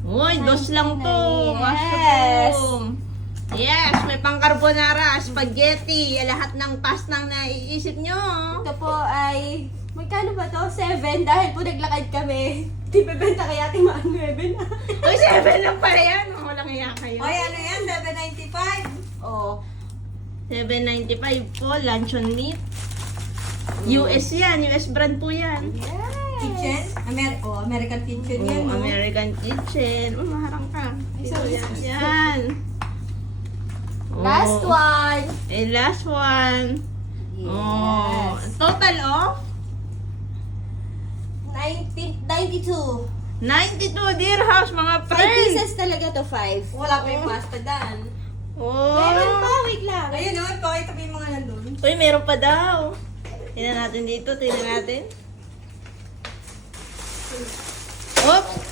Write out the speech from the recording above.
Uy, dos lang to. Yes. Mushroom. Yes, may pang carbonara, spaghetti, lahat ng pastang naiisip nyo. Ito po ay, magkano ba to? 7 dahil po naglakad kami. Di bebenta kaya ating mga 9 na. Uy, 7 lang pala yan. Walang iya kayo. Oy, ano yan? 795. Oo. 7.95 po, luncheon meat. US yan, US brand po yan. Yes. Kitchen? American kitchen yan, no? American Kitchen. Maharang ka. Ay, sorry. Yan. Last one. Last one. Oh. Yes. Total of 92. 92 dirhams, mga 5 friends. pieces talaga to, 5. Wala pa yung pasta dyan. Oh. Meron pa, wait lang. Ayun, no? Pakita pa yung mga nandun. Uy, meron pa daw. Tingnan natin dito, tingnan natin. Oops.